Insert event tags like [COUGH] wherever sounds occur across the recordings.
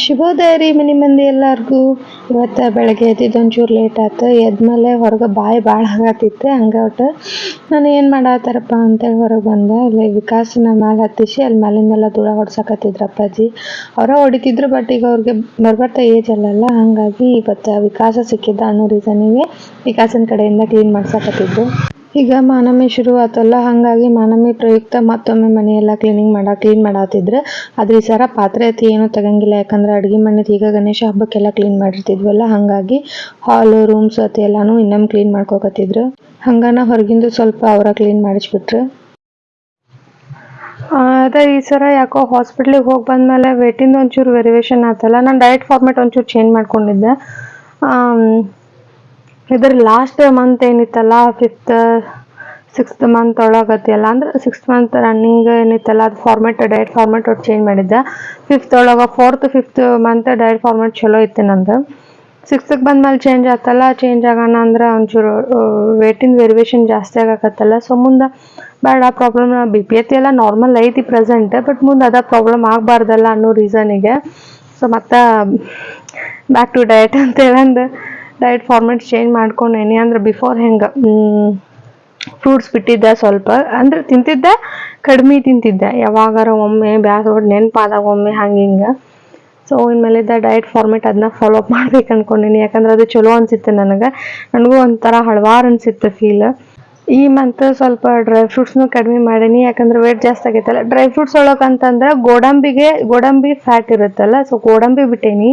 ಶುಭೋದಯ ರೀ ಮನೆ ಮಂದಿ ಎಲ್ಲಾರ್ಗೂ ಇವತ್ತು ಬೆಳಗ್ಗೆ ಎದ್ದಿದ್ದು ಒಂಚೂರು ಲೇಟ್ ಆಯ್ತು. ಎದ್ಮೇಲೆ ಹೊರಗೆ ಬಾಯಿ ಭಾಳ ಹಂಗಾತಿತ್ತು ಹಂಗೆ ಒಟ್ಟು ನಾನು ಏನು ಮಾಡತ್ತಾರಪ್ಪ ಅಂತೇಳಿ ಹೊರಗೆ ಬಂದೆ. ಇಲ್ಲಿ ವಿಕಾಸನ ಮ್ಯಾಲೆ ಹತ್ತಿಸಿ ಅಲ್ಲಿ ಮ್ಯಾಲಿಂದೆಲ್ಲ ದೂರ ಹೊಡ್ಸಕತ್ತಿದ್ರು ಅಪ್ಪಾಜಿ. ಅವರ ಹೊಡಿತಿದ್ರು ಬಟ್ ಈಗ ಅವ್ರಿಗೆ ಬರ್ಬರ್ತಾ ಏಜ್ ಅಲ್ಲಲ್ಲ ಹಾಗಾಗಿ ಇವತ್ತು ವಿಕಾಸ ಸಿಕ್ಕಿದ್ದ ಅನ್ನೋ ರೀಸನಿಗೆ ವಿಕಾಸನ ಕಡೆಯಿಂದ ಕ್ಲೀನ್ ಮಾಡ್ಸಕತ್ತಿದ್ದು. ಈಗ ಮಾನಮಿ ಶುರು ಆತಲ್ಲ ಹಾಗಾಗಿ ಮಾನಮಿ ಪ್ರಯುಕ್ತ ಮತ್ತೊಮ್ಮೆ ಮನೆಯೆಲ್ಲ ಕ್ಲೀನಿಂಗ್ ಮಾಡ ಕ್ಲೀನ್ ಮಾಡತ್ತಿದ್ರು ಆದ್ರೆ ಈ ಸರ ಪಾತ್ರೆ ಅತಿ ಏನು ತಗಂಗಿಲ್ಲ, ಯಾಕಂದ್ರೆ ಅಡ್ಗೆ ಮನೆದು ಈಗ ಗಣೇಶ ಹಬ್ಬಕ್ಕೆಲ್ಲ ಕ್ಲೀನ್ ಮಾಡಿರ್ತಿದ್ವಲ್ಲ ಹಾಗಾಗಿ ಹಾಲು ರೂಮ್ಸ್ ಅತಿ ಎಲ್ಲಾನು ಇನ್ನೊಮ್ಮೆ ಕ್ಲೀನ್ ಮಾಡ್ಕೋಕತ್ತಿದ್ರು. ಹಂಗಾನ ಹೊರಗಿಂದು ಸ್ವಲ್ಪ ಅವರ ಕ್ಲೀನ್ ಮಾಡಿಸ್ಬಿಟ್ರು. ಅದೇ ಈ ಸರ ಯಾಕೋ ಹಾಸ್ಪಿಟ್ಲಿಗೆ ಹೋಗಿ ಬಂದ್ಮೇಲೆ ವೇಟಿಂದ ಒಂಚೂರು ವೆರಿವೇಷನ್ ಆತಲ್ಲ, ನಾನು ಡಯಟ್ ಫಾರ್ಮೆಟ್ ಒಂಚೂರು ಚೇಂಜ್ ಮಾಡ್ಕೊಂಡಿದ್ದೆ. ಇದ್ರ ಲಾಸ್ಟ್ ಮಂತ್ ಏನಿತ್ತಲ್ಲ ಫಿಫ್ತ್ ಸಿಕ್ಸ್ತ್ ಮಂತ್ ಒಳಗತ್ತಿಯಲ್ಲ ಅಂದ್ರೆ ಸಿಕ್ಸ್ತ್ ಮಂತ್ ರನ್ನಿಂಗ್ ಏನಿತ್ತಲ್ಲ, ಅದು ಫಾರ್ಮೆಟ್ ಡಯಟ್ ಫಾರ್ಮೆಟ್ ಒಟ್ಟು ಚೇಂಜ್ ಮಾಡಿದ್ದೆ. ಫಿಫ್ತ್ ಒಳಗೆ fourth fifth month diet format ಚಲೋ ಇತ್ತು ನಂದು. ಸಿಕ್ಸ್ತ್ಗೆ ಬಂದ್ಮೇಲೆ ಚೇಂಜ್ ಆತಲ್ಲ ಚೇಂಜ್ ಆಗೋಣ ಅಂದ್ರೆ ಒಂಚೂರು ವೇಟಿನ ವೇರಿಯೇಷನ್ ಜಾಸ್ತಿ ಆಗಕತ್ತಲ್ಲ. ಸೊ ಮುಂದೆ ಬೇಡ ಪ್ರಾಬ್ಲಮ್ ಬಿ ಪಿ ಎತ್ತಿ ಎಲ್ಲ ನಾರ್ಮಲ್ ಐತಿ ಪ್ರೆಸೆಂಟ್ ಬಟ್ ಮುಂದೆ ಅದ ಪ್ರಾಬ್ಲಮ್ ಆಗಬಾರ್ದಲ್ಲ ಅನ್ನೋ ರೀಸನಿಗೆ ಸೊ ಮತ್ತೆ ಬ್ಯಾಕ್ ಟು ಡಯಟ್ ಅಂತ ಹೇಳಂದು. ಡಯಟ್ ಫಾರ್ಮೆಟ್ ಚೇಂಜ್ ಮಾಡ್ಕೊಂಡೇನಿ. ಅಂದ್ರೆ ಬಿಫೋರ್ ಹೆಂಗೆ ಫ್ರೂಟ್ಸ್ ಬಿಟ್ಟಿದ್ದೆ ಸ್ವಲ್ಪ. ಅಂದ್ರೆ ತಿಂತಿದ್ದೆ, ಕಡಿಮೆ ತಿಂತಿದ್ದೆ. ಯಾವಾಗಾರ ಒಮ್ಮೆ ಬ್ಯಾಸ ನೆನಪಾದಾಗ ಒಮ್ಮೆ ಹಂಗೆ ಹಿಂಗೆ. ಸೊ ಇನ್ಮೇಲಿದ್ದ ಡಯಟ್ ಫಾರ್ಮೆಟ್ ಅದನ್ನ ಫಾಲೋ ಅಪ್ ಮಾಡ್ಬೇಕು ಅನ್ಕೊಂಡೇನಿ ಯಾಕಂದ್ರೆ ಅದು ಚಲೋ ಅನ್ಸಿತ್ತು ನನಗೆ. ನನಗೂ ಒಂಥರ ಹಳವಾರು ಅನ್ಸಿತ್ತು ಫೀಲ್ ಈ ಮಂತ್ ಸ್ವಲ್ಪ ಡ್ರೈ ಫ್ರೂಟ್ಸ್ನು ಕಡಿಮೆ ಮಾಡೀನಿ, ಯಾಕಂದ್ರೆ ವೇಟ್ ಜಾಸ್ತಿ ಆಗೈತಲ್ಲ. ಡ್ರೈ ಫ್ರೂಟ್ಸ್ ಒಳಗೆ ಅಂತಂದ್ರೆ ಗೋಡಂಬಿಗೆ, ಗೋಡಂಬಿ ಫ್ಯಾಟ್ ಇರುತ್ತಲ್ಲ ಸೊ ಗೋಡಂಬಿ ಬಿಟ್ಟೇನಿ.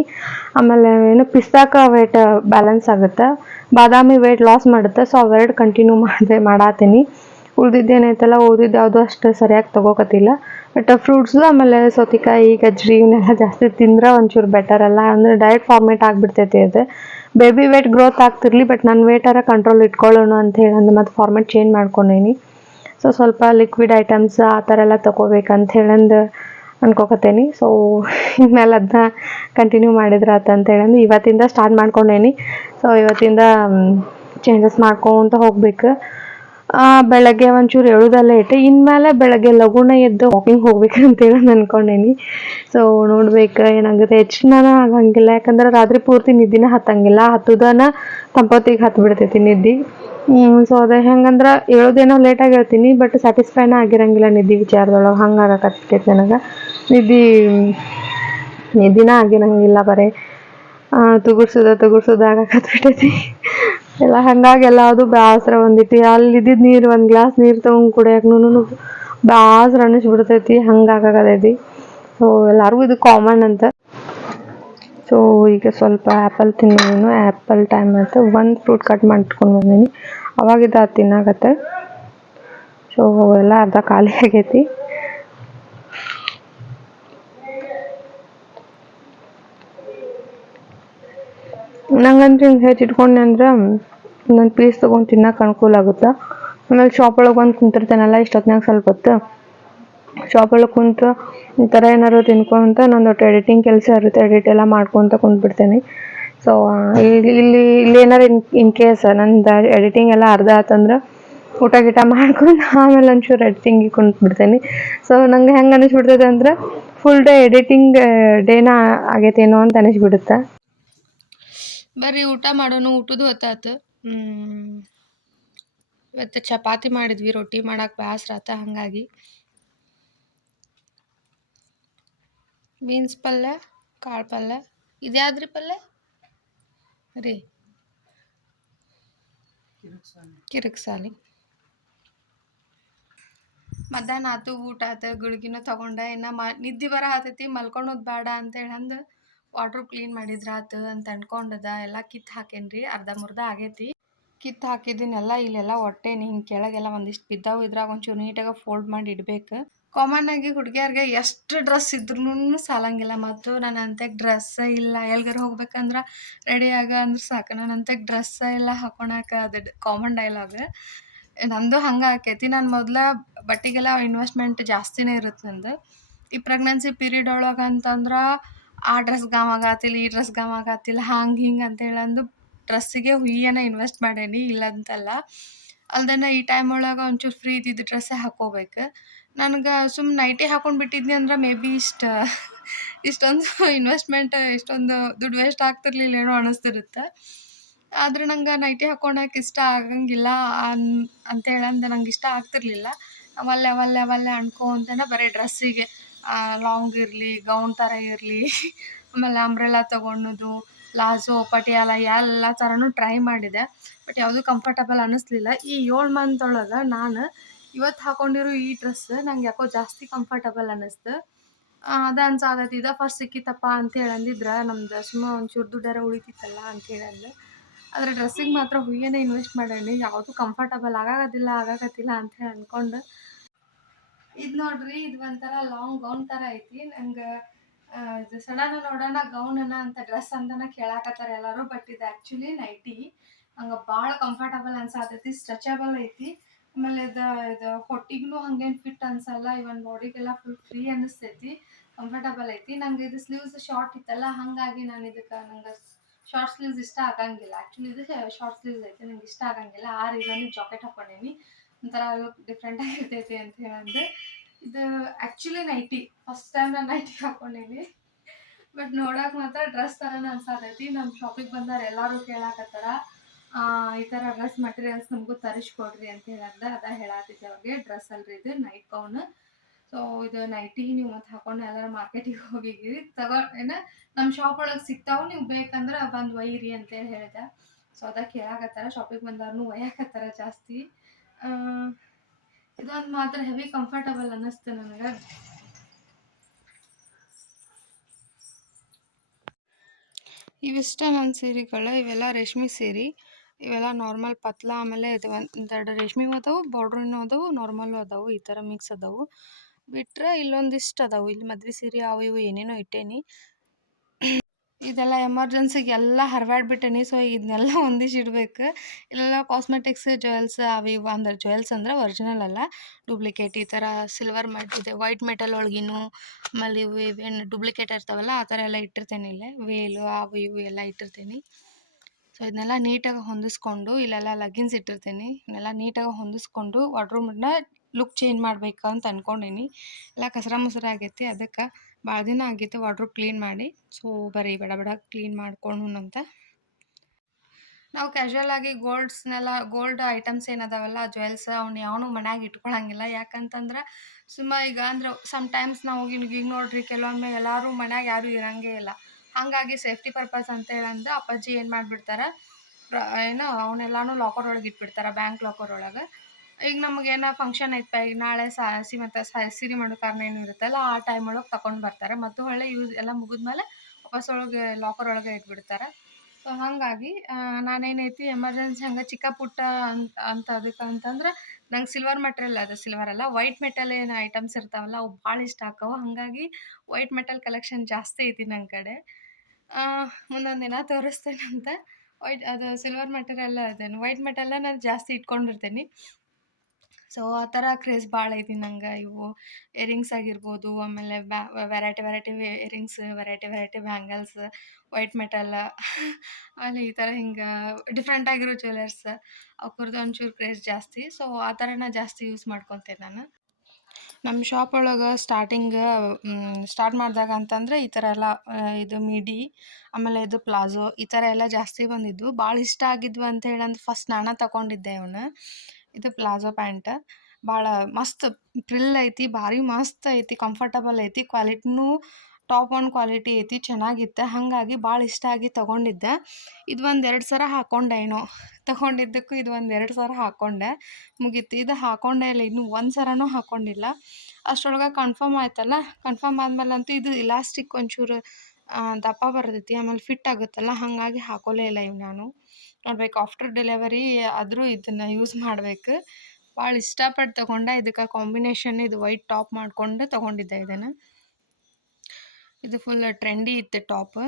ಆಮೇಲೆ ಏನು ಪಿಸ್ತಾಕ ವೇಟ್ ಬ್ಯಾಲೆನ್ಸ್ ಆಗುತ್ತೆ, ಬಾದಾಮಿ ವೇಟ್ ಲಾಸ್ ಮಾಡುತ್ತೆ ಸೊ ಅವೆರಡು ಕಂಟಿನ್ಯೂ ಮಾಡಿದೆ, ಮಾಡಾತೀನಿ. ಉಳ್ದಿದ್ದೇನೈತಲ್ಲ ಓದಿದ್ದು ಯಾವುದೂ ಅಷ್ಟು ಸರಿಯಾಗಿ ತಗೋಕತ್ತಿಲ್ಲ. ಬಟ್ ಫ್ರೂಟ್ಸು ಆಮೇಲೆ ಸೌತೆಕಾಯಿ ಗಜ್ಜರಿ ಇವನ್ನೆಲ್ಲ ಜಾಸ್ತಿ ತಿಂದ್ರೆ ಒಂಚೂರು ಬೆಟರ್ ಅಲ್ಲ. ಅಂದ್ರೆ ಡಯಟ್ ಫಾರ್ಮೇಟ್ ಆಗಿಬಿಡ್ತೈತಿ ಅದು. ಬೇಬಿ ವೇಟ್ ಗ್ರೋತ್ ಆಗ್ತಿರ್ಲಿ ಬಟ್ ನನ್ನ ವೇಟಾರ ಕಂಟ್ರೋಲ್ ಇಟ್ಕೊಳ್ಳೋಣ ಅಂತ ಹೇಳಿ ಅಂದ್ರೆ ಮತ್ತೆ ಫಾರ್ಮೇಟ್ ಚೇಂಜ್ ಮಾಡ್ಕೊಂಡೇನಿ. ಸೊ ಸ್ವಲ್ಪ ಲಿಕ್ವಿಡ್ ಐಟಮ್ಸ್ ಆ ಥರ ಎಲ್ಲ ಅಂತ ಹೇಳಂದು ಅನ್ಕೋಕತ್ತೇನಿ. ಸೊ ಇನ್ಮೇಲೆ ಅದನ್ನ ಕಂಟಿನ್ಯೂ ಮಾಡಿದ್ರೆ ಆತ ಅಂತ ಹೇಳಂದು ಇವತ್ತಿಂದ ಸ್ಟಾರ್ಟ್ ಮಾಡ್ಕೊಂಡೇನಿ. ಸೊ ಇವತ್ತಿಂದ ಚೇಂಜಸ್ ಮಾಡ್ಕೊಂತ ಹೋಗ್ಬೇಕು. ಬೆಳಗ್ಗೆ ಒಂಚೂರು ಏಳುದ ಲೇಟ್ ಇನ್ಮೇಲೆ ಬೆಳಗ್ಗೆ ಲಗುಣ ಎದ್ದು ವಾಕಿಂಗ್ ಹೋಗ್ಬೇಕಂತ ಹೇಳಿ [LAUGHS] ಅನ್ಕೊಂಡೇನಿ. ಸೊ ನೋಡ್ಬೇಕು ಏನಾಗುತ್ತೆ. ಹೆಚ್ಚಿನ ಆಗಂಗಿಲ್ಲ. ಯಾಕಂದ್ರೆ ರಾತ್ರಿ ಪೂರ್ತಿ ನಿದ್ದಿನ ಹತ್ತಂಗಿಲ್ಲ. ಹತ್ತುದನ ತಂಪತ್ತಿಗೆ ಹತ್ತು ಬಿಡ್ತೈತಿ ನಿದ್ದೆ. ಸೊ ಅದೇ ಹೆಂಗಂದ್ರೆ ಹೇಳೋದೇನೋ ಲೇಟಾಗಿ ಹೇಳ್ತೀನಿ ಬಟ್ ಸ್ಯಾಟಿಸ್ಫೈನ ಆಗಿರಂಗಿಲ್ಲ ನಿದ್ದೆ ವಿಚಾರದೊಳಗೆ. ಹಂಗೆ ಆಗಕತ್ತೈತಿ ನನಗೆ. ನಿದ್ದೆ, ನಿದ್ದಿನ ಆಗಿರಂಗಿಲ್ಲ ಬರೀ. ತುಗುರ್ಸುದ ತುಗುರ್ಸುದ ಆಗಕತ್ಬಿಟ್ಟೈತಿ ಎಲ್ಲ ಹಂಗಾಗಿ ಎಲ್ಲದು ಬೇಸರ ಬಂದಿತ್ತು. ಅಲ್ಲಿ ಇದ್ದಿದ್ದು ನೀರು ಒಂದು ಗ್ಲಾಸ್ ನೀರು ತಗೊಂಡು ಕುಡಿಯೋಕ್ನು ಬೇಸರ ಅನ್ನಿಸ್ಬಿಡ್ತೈತಿ ಹಂಗೆ ಆಗಾಕತೈತಿ ಸೊ ಎಲ್ಲರಿಗೂ ಇದು ಕಾಮನ್ ಅಂತ. ಸೊ ಈಗ ಸ್ವಲ್ಪ ಆ್ಯಪಲ್ ತಿನ್ನೋನು ಆ್ಯಪಲ್ ಟೈಮ್ ಅಂತ ಒಂದು ಫ್ರೂಟ್ ಕಟ್ ಮಾಡ್ಕೊಂಡು ಬಂದೀನಿ. ಅವಾಗಿದ್ದು ಅದು ತಿನ್ನಾಗತ್ತೆ. ಸೊ ಎಲ್ಲ ಅರ್ಧ ಖಾಲಿ ಆಗೈತಿ. ನಂಗಂತೂ ಹಿಂಗೆ ಹೆಚ್ಚು ಇಟ್ಕೊಂಡೆ ಅಂದ್ರೆ ನಾನು ಪೀಸ್ ತೊಗೊಂಡು ತಿನ್ನೋಕೆ ಅನುಕೂಲ ಆಗುತ್ತೆ? ಆಮೇಲೆ ಶಾಪ್ ಒಳಗೆ ಬಂದು ಕುಂತಿರ್ತೇನಲ್ಲ ಇಷ್ಟೊತ್ತಿನಾಗ ಸ್ವಲ್ಪ ಹೊತ್ತು. ಶಾಪ್ ಒಳಗೆ ಕುಂತು ಈ ಥರ ಏನಾದ್ರು ತಿನ್ಕೊಂತ ನಂದು ಎಡಿಟಿಂಗ್ ಕೆಲಸ ಇರುತ್ತೆ ಎಡಿಟ್ ಎಲ್ಲ ಮಾಡ್ಕೊತ ಕುಂತ್ಬಿಡ್ತೇನೆ. ಸೊ ಇಲ್ಲಿ ಇಲ್ಲಿ ಇಲ್ಲಿ ಏನಾರು ಇನ್ ಇನ್ ಕೇಸ್ ನಂದು ಎಡಿಟಿಂಗ್ ಎಲ್ಲ ಅರ್ಧ ಆತಂದ್ರೆ ಊಟ ಗೀಟ ಮಾಡ್ಕೊಂಡು [LAUGHS] ಆಮೇಲೆ ಒಂಚೂರು ಎಡಿಟಿಂಗಿಗೆ ಕುಂತ್ಬಿಡ್ತೇನೆ. ಸೊ ನಂಗೆ ಹೆಂಗೆ ಅನಿಸ್ಬಿಡ್ತೈತೆ ಅಂದ್ರೆ ಫುಲ್ ಡೇ ಎಡಿಟಿಂಗ್ ಡೇನ ಆಗೈತೇನೋ ಅಂತ ಅನಿಸ್ಬಿಡುತ್ತೆ. ಬರ್ರಿ, ಊಟ ಮಾಡೋನು ಊಟದ ಹೊತ್ತಾತು. ಇವತ್ತು ಚಪಾತಿ ಮಾಡಿದ್ವಿ, ರೊಟ್ಟಿ ಮಾಡಕ್ಕೆ ಬ್ಯಾಸ್ರ ಆತ ಹಂಗಾಗಿ. ಬೀನ್ಸ್ ಪಲ್ಯ, ಕಾಳು ಪಲ್ಯ, ಇದ್ಯಾದ್ರಿ ಪಲ್ಯ? ರೀ. ಕಿರಿಕ್ಸಾಲಿ. ಮಧ್ಯಾಹ್ನ ಆತು, ಊಟ ಆತು, ಗುಳ್ಗಿನೂ ತಗೊಂಡೆ, ಇನ್ನು ಮ, ನಿದ್ದೆ ಬರ ಆತೈತಿ ಮಲ್ಕೊಳೋದು ಬೇಡ ಅಂತ ಹೇಳಂದು ವಾಟ್ರ್ ಕ್ಲೀನ್ ಮಾಡಿದ್ರ ಆತು ಅಂತ ಅನ್ಕೊಂಡದ, ಎಲ್ಲ ಕಿತ್ತು ಹಾಕೇನ್ರಿ, ಅರ್ಧ ಮುರ್ಧ ಆಗೈತಿ. ಕಿತ್ತು ಹಾಕಿದ್ದೀನೆಲ್ಲ ಇಲ್ಲೆಲ್ಲ ಹೊಟ್ಟೆನಿ, ಹಿಂಗೆ ಕೆಳಗೆಲ್ಲ ಒಂದಿಷ್ಟು ಬಿದ್ದಾವು, ಇದ್ರಾಗ ಒಂಚೂರು ನೀಟಾಗಿ ಫೋಲ್ಡ್ ಮಾಡಿ ಇಡಬೇಕು. ಕಾಮನ್ ಆಗಿ ಹುಡುಗಿಯರ್ಗೆ ಎಷ್ಟು ಡ್ರೆಸ್ ಇದ್ರೂ ಸಾಲಂಗಿಲ್ಲ, ಮತ್ತು ನಾನು ಅಂತೆಗೆ ಡ್ರೆಸ್ ಇಲ್ಲ, ಎಲ್ಗಾರ ಹೋಗ್ಬೇಕಂದ್ರೆ ಆಗ ಅಂದ್ರೆ ಸಾಕು. ನಾನು ಅಂತೆಗೆ ಡ್ರೆಸ್ ಎಲ್ಲ ಹಾಕೊಳಕ ಅದು ಕಾಮನ್ ಡೈಲಾಗ್ ನಂದು ಹಂಗೆ ಆಕೈತಿ, ನಾನು ಮೊದಲ ಬಟ್ಟೆಗೆಲ್ಲ ಇನ್ವೆಸ್ಟ್ಮೆಂಟ್ ಜಾಸ್ತಿನೇ ಇರುತ್ತೆ ನಂದು. ಈ ಪ್ರೆಗ್ನೆನ್ಸಿ ಪೀರಿಯಡ್ ಒಳಗೆ ಅಂತಂದ್ರೆ ಆ ಡ್ರೆಸ್ ಗಾಮ್ ಆಗತ್ತಿಲ್ಲ, ಈ ಡ್ರೆಸ್ ಗಾಮ್ ಆಗತ್ತಿಲ್ಲ, ಹಂಗೆ ಹಿಂಗೆ ಅಂತ ಅಂದು ಡ್ರೆಸ್ಸಿಗೆ ಹುಯ್ಯನ ಇನ್ವೆಸ್ಟ್ ಮಾಡೇನಿ ಇಲ್ಲ ಅಂತಲ್ಲ ಅಲ್ದನ ಈ ಟೈಮ್ ಒಳಗೆ ಒಂಚೂರು ಫ್ರೀ ಇದ್ದಿದ್ದು ಡ್ರೆಸ್ಸೇ ಹಾಕೋಬೇಕು. ನನಗೆ ಸುಮ್ಮನೆ ನೈಟಿ ಹಾಕೊಂಡು ಬಿಟ್ಟಿದ್ನಿ ಅಂದ್ರೆ ಮೇ ಬಿ ಇಷ್ಟು, ಇಷ್ಟೊಂದು ಇನ್ವೆಸ್ಟ್ಮೆಂಟ್ ಇಷ್ಟೊಂದು ದುಡ್ಡು ವೇಸ್ಟ್ ಆಗ್ತಿರ್ಲಿಲ್ಲ ಏನೋ ಅನಿಸ್ತಿರುತ್ತೆ. ಆದ್ರೆ ನಂಗೆ ನೈಟಿ ಹಾಕೊಳಕ್ಕೆ ಇಷ್ಟ ಆಗಂಗಿಲ್ಲ ಅನ್, ಅಂತೇಳಂದು ನಂಗೆ ಇಷ್ಟ ಆಗ್ತಿರ್ಲಿಲ್ಲ. ಅವಲ್ಲೇ ಅವಲ್ಲೇ ಅವಲ್ಲೇ ಅನ್ಕೋ ಅಂತ ಬರೀ ಡ್ರೆಸ್ಸಿಗೆ ಲಾಂಗ್ ಇರಲಿ ಗೌನ್ ಥರ ಇರಲಿ, ಆಮೇಲೆ ಅಂಬ್ರೆಲ್ಲ ತೊಗೊಳೋದು ಲಾಸು ಪಟಿಯಾಲ, ಎಲ್ಲ ಥರನೂ ಟ್ರೈ ಮಾಡಿದೆ. ಬಟ್ ಯಾವುದೂ ಕಂಫರ್ಟಬಲ್ ಅನ್ನಿಸ್ಲಿಲ್ಲ. ಈ ಏಳು ಮಂತ್ ಒಳಗೆ ನಾನು ಇವತ್ತು ಹಾಕೊಂಡಿರೋ ಈ ಡ್ರೆಸ್ ನಂಗೆ ಯಾಕೋ ಜಾಸ್ತಿ ಕಂಫರ್ಟಬಲ್ ಅನ್ನಿಸ್ತು. ಅದು ಇದು ಫಸ್ಟ್ ಸಿಕ್ಕಿತಪ್ಪ ಅಂತೇಳಿ ಅಂದಿದ್ರೆ ನಮ್ದು ಸುಮ್ಮ ಒಂಚೂರು ದುಡ್ಡಾರ ಉಳಿತಿತ್ತಲ್ಲ ಅಂತೇಳಿ ಅಂದು ಆದರೆ ಡ್ರೆಸ್ಸಿಗೆ ಮಾತ್ರ ಹುಯ್ಯನೇ ಇನ್ವೆಸ್ಟ್ ಮಾಡೇನಿ ಯಾವುದು ಕಂಫರ್ಟಬಲ್ ಆಗಾಗದಿಲ್ಲ ಆಗಾಗತ್ತಿಲ್ಲ ಅಂತ ಹೇಳಿ ಅಂದ್ಕೊಂಡು ಇದು ನೋಡ್ರಿ, ಇದು ಒಂಥರ ಲಾಂಗ್ ಗೌನ್ ಥರ ಐತಿ. ನಂಗೆ ಸಡನ್ ನೋಡೋಣ ಗೌನನ ಅಂತ ಡ್ರೆಸ್ ಅಂತನ ಕೇಳಾಕತ್ತಾರ ಎಲ್ಲರೂ ಬಟ್ ಇದು ಆ್ಯಕ್ಚುಲಿ ನೈಟಿ ಹಂಗೆ ಭಾಳ ಕಂಫರ್ಟಬಲ್ ಅನ್ಸಾತೈತಿ ಸ್ಟ್ರೆಚಬಲ್ ಐತಿ. ಆಮೇಲೆ ಇದು ಇದು ಹೊಟ್ಟಿಗೂ ಹಂಗೇನು ಫಿಟ್ ಅನ್ಸಲ್ಲ ಇವನ್ ಬಾಡಿಗೆಲ್ಲ ಫುಲ್ ಫ್ರೀ ಅನ್ನಿಸ್ತೈತಿ ಕಂಫರ್ಟಬಲ್ ಐತಿ. ನಂಗೆ ಇದು ಸ್ಲೀವ್ಸ್ ಶಾರ್ಟ್ ಇತ್ತಲ್ಲ, ಹಾಗಾಗಿ ನಾನು ಇದಕ್ಕೆ ನಂಗೆ ಶಾರ್ಟ್ ಸ್ಲೀವ್ಸ್ ಇಷ್ಟ ಆಗಂಗಿಲ್ಲ. ಆ್ಯಕ್ಚುಲಿ ಇದು ಶಾರ್ಟ್ ಸ್ಲೀವ್ಸ್ ಐತಿ, ನಂಗೆ ಇಷ್ಟ ಆಗಂಗಿಲ್ಲ. ಆ ರೀಸನ್ ಜಾಕೆಟ್ ಹಾಕೊಂಡೀನಿ. ಒಂಥರ ಲುಕ್ ಡಿಫ್ರೆಂಟ್ ಆಗಿರ್ತೈತಿ ಅಂತ ಹೇಳಂದ್ರೆ, ಇದು ಆ್ಯಕ್ಚುಲಿ ನೈಟಿ ಫಸ್ಟ್ ಟೈಮ್ ನಾನು ನೈಟಿ ಹಾಕೊಂಡಿನಿ ಬಟ್ ನೋಡಕ್ಕೆ ಮಾತ್ರ ಡ್ರೆಸ್ ಥರನೇ ಅನ್ಸಾತೈತಿ. ನಮ್ಮ ಶಾಪಿಗೆ ಬಂದವ್ರು ಎಲ್ಲರೂ ಕೇಳಾಕತ್ತಾರ ಈ ಥರ ಡ್ರೆಸ್ ಮಟೀರಿಯಲ್ಸ್ ನಮಗೂ ತರಿಸ್ಕೊಡ್ರಿ ಅಂತ ಹೇಳಂದ ಅದ ಹೇಳತ್ತಿದ್ದೆ ಅವ್ರಿಗೆ. ಡ್ರೆಸ್ ಅಲ್ರಿ ಇದು ನೈಟ್ ಗೌನ್ ಸೊ ಇದು ನೈಟಿ ನೀವು ಮತ್ತೆ ಹಾಕೊಂಡು ಎಲ್ಲಾರ ಮಾರ್ಕೆಟಿಗೆ ಹೋಗಿದ್ದೀರಿ. ತಗೋ, ಏನ ನಮ್ಮ ಶಾಪ್ ಒಳಗೆ ಸಿಗ್ತಾವೆ, ನೀವು ಬೇಕಂದ್ರೆ ಬಂದು ಒಯ್ಯಿರಿ ಅಂತೇಳಿ ಹೇಳಿದೆ. ಸೊ ಅದಕ್ಕೆ ಕೇಳಾಕತ್ತಾರ ಶಾಪಿಗೆ ಬಂದವ್ರನ್ನೂ ಒಯ್ಯಾಕತ್ತಾರ ಜಾಸ್ತಿ. ಇದೊಂದು ಮಾತ್ರ ಹೆವಿ ಕಂಫರ್ಟಬಲ್ ಅನ್ನಿಸ್ತು ನನಗೆ. ಇವಿಷ್ಟ ನನ್ನ ಸೀರೆಗಳು, ಇವೆಲ್ಲ ರೇಷ್ಮೆ ಸೀರೆ. ಇವೆಲ್ಲ ನಾರ್ಮಲ್ ಪತ್ಲ ಆಮೇಲೆ ಇದು ಒಂದೆರಡು ರೇಷ್ಮೆ ಅದಾವು ಬಾರ್ಡ್ರಿನೂ ಅದಾವು ನಾರ್ಮಲ್ಲು ಅದಾವು ಈ ಥರ ಮಿಕ್ಸ್ ಅದಾವು ಬಿಟ್ರೆ ಇಲ್ಲೊಂದಿಷ್ಟು ಅದಾವು. ಇಲ್ಲಿ ಮದ್ವೆ ಸೀರೆ ಅವು ಇವು ಏನೇನೋ ಇಟ್ಟೇನಿ. ಇದೆಲ್ಲ ಎಮರ್ಜೆನ್ಸಿಗೆ ಎಲ್ಲ ಹರಿವಾಡ್ಬಿಟ್ಟೇನಿ. ಸೊ ಇದನ್ನೆಲ್ಲ ಒಂದಿಷ್ಟು ಇಡಬೇಕು. ಇಲ್ಲೆಲ್ಲ ಕಾಸ್ಮೆಟಿಕ್ಸ್ ಜ್ಯುವೆಲ್ಸ್ ಅವು ಇವು ಅಂದ್ರೆ ಜ್ಯುವೆಲ್ಸ್ ಅಂದ್ರೆ ಒರಿಜಿನಲ್ ಅಲ್ಲ. ಡೂಪ್ಲಿಕೇಟ್ ಈ ಥರ ಸಿಲ್ವರ್ ಇದೆ. ವೈಟ್ ಮೆಟಲ್ ಒಳಗಿನೂ ಆಮೇಲೆ ಇವು ಇವೇನು ಡೂಪ್ಲಿಕೇಟ್ ಇರ್ತಾವಲ್ಲ, ಆ ಥರ ಎಲ್ಲ ಇಟ್ಟಿರ್ತೇನೆ ಇಲ್ಲೇ. ವೇಲು ಅವು ಇವು ಎಲ್ಲ ಇಟ್ಟಿರ್ತೀನಿ. ಸೊ ಇದನ್ನೆಲ್ಲ ನೀಟಾಗಿ ಹೊಂದಿಸ್ಕೊಂಡು ಇಲ್ಲೆಲ್ಲ ಲಗಿನ್ಸ್ ಇಟ್ಟಿರ್ತೀನಿ. ಇದನ್ನೆಲ್ಲ ನೀಟಾಗಿ ಹೊಂದಿಸ್ಕೊಂಡು ವಾಡ್ರೂಮ್ನ ಲುಕ್ ಚೇಂಜ್ ಮಾಡ್ಬೇಕು ಅಂತ ಅನ್ಕೊಂಡೀನಿ. ಎಲ್ಲ ಕಸರ ಮುಸರ ಆಗೈತಿ ಅದಕ್ಕೆ. ಭಾಳ ದಿನ ಆಗಿತ್ತು ವಾಟ್ರು ಕ್ಲೀನ್ ಮಾಡಿ. ಸೊ ಬರೀ ಬಡ ಬಡ ಕ್ಲೀನ್ ಮಾಡ್ಕೊಂಡು ಅಂತ. ನಾವು ಕ್ಯಾಶುವಲ್ ಆಗಿ ಗೋಲ್ಡ್ಸ್ನೆಲ್ಲ ಗೋಲ್ಡ್ ಐಟಮ್ಸ್ ಏನದಾವಲ್ಲ ಜ್ಯುವೆಲ್ಸ್ ಅವ್ನ ಯಾವನು ಮನ್ಯಾಗ ಇಟ್ಕೊಳಂಗಿಲ್ಲ. ಯಾಕಂತಂದ್ರೆ ಸುಮ್ಮ ಈಗ ಅಂದ್ರೆ ಸಮ್ ಟೈಮ್ಸ್ ನಾವು ಈಗ ಈಗ ನೋಡ್ರಿ, ಕೆಲವೊಮ್ಮೆ ಎಲ್ಲರೂ ಮನ್ಯಾಗ ಯಾರೂ ಇರಂಗೇ ಇಲ್ಲ. ಹಾಗಾಗಿ ಸೇಫ್ಟಿ ಪರ್ಪಸ್ ಅಂತ ಹೇಳಂದು ಅಪ್ಪಾಜಿ ಏನು ಮಾಡಿಬಿಡ್ತಾರೆ ಏನೋ ಅವನ್ನೆಲ್ಲಾನು ಲಾಕರ್ ಒಳಗೆ ಇಟ್ಬಿಡ್ತಾರೆ ಬ್ಯಾಂಕ್ ಲಾಕರ್ ಒಳಗೆ. ಈಗ ನಮಗೇನೋ ಫಂಕ್ಷನ್ ಐತೆ ಈಗ ನಾಳೆ ಸಾಸಿ ಮತ್ತು ಸಿರಿ ಮಾಡೋ ಕಾರಣ ಏನು ಇರುತ್ತಲ್ಲ ಆ ಟೈಮ್ ಒಳಗೆ ತಗೊಂಡು ಬರ್ತಾರೆ. ಮತ್ತು ಒಳ್ಳೆ ಯೂಸ್ ಎಲ್ಲ ಮುಗಿದ್ಮೇಲೆ ವಾಪಸ್ ಒಳಗೆ ಲಾಕರ್ ಒಳಗೆ ಇಟ್ಬಿಡ್ತಾರೆ. ಸೊ ಹಾಗಾಗಿ ನಾನೇನೈತಿ ಎಮರ್ಜೆನ್ಸಿ ಹಂಗೆ ಚಿಕ್ಕ ಪುಟ್ಟ ಅಂತ ಅಂತ ಅದಕ್ಕೆ ಅಂತಂದ್ರೆ ನಂಗೆ ಸಿಲ್ವರ್ ಮೆಟ್ರಿಯಲ್ ಅದು ಸಿಲ್ವರ್ ಅಲ್ಲ ವೈಟ್ ಮೆಟಲ್ ಏನು ಐಟಮ್ಸ್ ಇರ್ತಾವಲ್ಲ, ಅವು ಭಾಳ ಇಷ್ಟ ಆಕವು. ಹಾಗಾಗಿ ವೈಟ್ ಮೆಟಲ್ ಕಲೆಕ್ಷನ್ ಜಾಸ್ತಿ ಐತಿ ನನ್ನ ಕಡೆ. ಮುಂದೊಂದು ದಿನ ತೋರಿಸ್ತೇನಂತ. ವೈಟ್ ಅದು ಸಿಲ್ವರ್ ಮೆಟೀರಿಯಲ್ ಅದೇನು ವೈಟ್ ಮೆಟಲ್ನ ನಾನು ಜಾಸ್ತಿ ಇಟ್ಕೊಂಡಿರ್ತೀನಿ. ಸೊ ಆ ಥರ ಕ್ರೇಜ್ ಭಾಳ ಐತಿ ನಂಗೆ ಇವು. ಇಯರಿಂಗ್ಸ್ ಆಗಿರ್ಬೋದು, ಆಮೇಲೆ ಬ್ಯಾ variety variety earrings variety variety bangles white metal ಆಮೇಲೆ ಈ ಥರ ಹಿಂಗೆ ಡಿಫ್ರೆಂಟ್ ಆಗಿರೋ ಜ್ಯುವೆಲರ್ಸ್ ಅವ್ರದ್ದು ಒಂಚೂರು ಕ್ರೇಜ್ ಜಾಸ್ತಿ. ಸೊ ಆ ಥರನ ಜಾಸ್ತಿ ಯೂಸ್ ಮಾಡ್ಕೊತೇನೆ ನಾನು. ನಮ್ಮ ಶಾಪ್ ಒಳಗೆ ಸ್ಟಾರ್ಟಿಂಗ್ ಸ್ಟಾರ್ಟ್ ಮಾಡಿದಾಗ ಅಂತಂದರೆ ಈ ಥರ ಎಲ್ಲ ಇದು ಮಿಡಿ ಆಮೇಲೆ ಇದು ಪ್ಲಾಜೋ ಈ ಥರ ಎಲ್ಲ ಜಾಸ್ತಿ ಬಂದಿದ್ವು. ಭಾಳ ಇಷ್ಟ ಆಗಿದ್ವು ಅಂತ ಹೇಳಿ ಫಸ್ಟ್ ನಾನು ತಗೊಂಡಿದ್ದೆ ಇವನ್ನ ಇದು ಪ್ಲಾಜೋ ಪ್ಯಾಂಟ್. ಭಾಳ ಮಸ್ತ್ ಪ್ರಿಲ್ ಐತಿ, ಭಾರಿ ಮಸ್ತ್ ಐತಿ ಕಂಫರ್ಟಬಲ್ ಐತಿ ಕ್ವಾಲಿಟಿನೂ ಟಾಪ್ ಒನ್ ಕ್ವಾಲಿಟಿ ಐತಿ, ಚೆನ್ನಾಗಿತ್ತು. ಹಾಗಾಗಿ ಭಾಳ ಇಷ್ಟ ಆಗಿ ತೊಗೊಂಡಿದ್ದೆ. ಇದು ಒಂದು ಎರಡು ಸಲ ಹಾಕ್ಕೊಂಡೆ ತೊಗೊಂಡಿದ್ದಕ್ಕೂ ಇದು ಒಂದು ಎರಡು ಸಲ ಹಾಕ್ಕೊಂಡೆ ಮುಗೀತು. ಇದು ಹಾಕೊಂಡೆ ಇಲ್ಲ, ಇನ್ನೂ ಒಂದು ಸರನೂ ಹಾಕ್ಕೊಂಡಿಲ್ಲ ಅಷ್ಟರೊಳಗೆ ಕನ್ಫರ್ಮ್ ಆಯ್ತಲ್ಲ. ಕನ್ಫರ್ಮ್ ಆದಮೇಲಂತೂ ಇದು ಇಲಾಸ್ಟಿಕ್ ಒಂಚೂರು ದಪ್ಪ ಬರ್ತೈತಿ, ಆಮೇಲೆ ಫಿಟ್ ಆಗುತ್ತಲ್ಲ, ಹಾಗಾಗಿ ಹಾಕೋಲೇ ಇಲ್ಲ ಇವು ನಾನು ನೋಡ್ಬೇಕು ಆಫ್ಟರ್ ಡೆಲಿವರಿ ಆದರೂ ಇದನ್ನು ಯೂಸ್ ಮಾಡಬೇಕು. ಭಾಳ ಇಷ್ಟಪಟ್ಟು ತೊಗೊಂಡೆ ಇದಕ್ಕೆ ಕಾಂಬಿನೇಷನ್ ಇದು ವೈಟ್ ಟಾಪ್ ಮಾಡಿಕೊಂಡು ತೊಗೊಂಡಿದ್ದೆ ಇದನ್ನು. ಇದು ಫುಲ್ ಟ್ರೆಂಡಿ ಇತ್ತು ಟಾಪ್